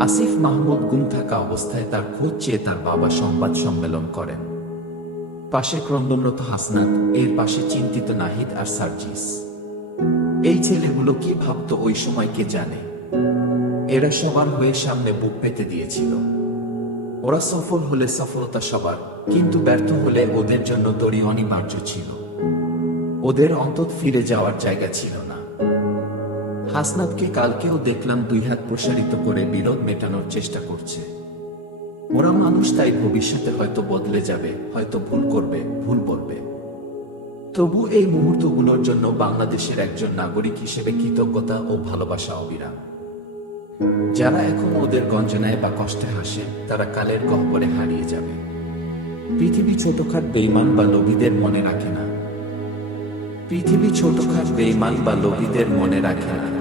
আসিফ মাহমুদ গুম থাকা অবস্থায় তার খোঁজ চেয়ে তার বাবা সংবাদ সম্মেলন করেন। পাশে ক্রন্দনরত হাসনাত, এর পাশে চিন্তিত নাহিদ আর সার্জিস। এই ছেলেগুলো কি ভাবতো ওই সময় কে জানে। এরা সবার হয়ে সামনে বুক পেতে দিয়েছিল। ওরা সফল হলে সফলতা সবার, কিন্তু ব্যর্থ হলে ওদের জন্য দড়ি অনিবার্য ছিল। ওদের অন্তত ফিরে যাওয়ার জায়গা ছিল না। হাসনাতকে কালকেও দেখলাম দুই হাত প্রসারিত করে বিরোধ মেটানোর চেষ্টা করছে। ওরা মানুষ, তাই ভবিষ্যতে হয়তো বদলে যাবে, হয়তো ভুল করবে, ভুল বলবে। তবু এই মুহূর্তগুলোর জন্য বাংলাদেশের একজন নাগরিক হিসেবে কৃতজ্ঞতা ও ভালোবাসা অবিরাম। যারা এখন ওদের গঞ্জনায় বা কষ্টে হাসে, তারা কালের গহ্বরে হারিয়ে যাবে। পৃথিবী ছোটখাট বেঈমান বা লোভীদের মনে রাখে না। পৃথিবী ছোটখাট বেঈমান বা লোভীদের মনে রাখে না।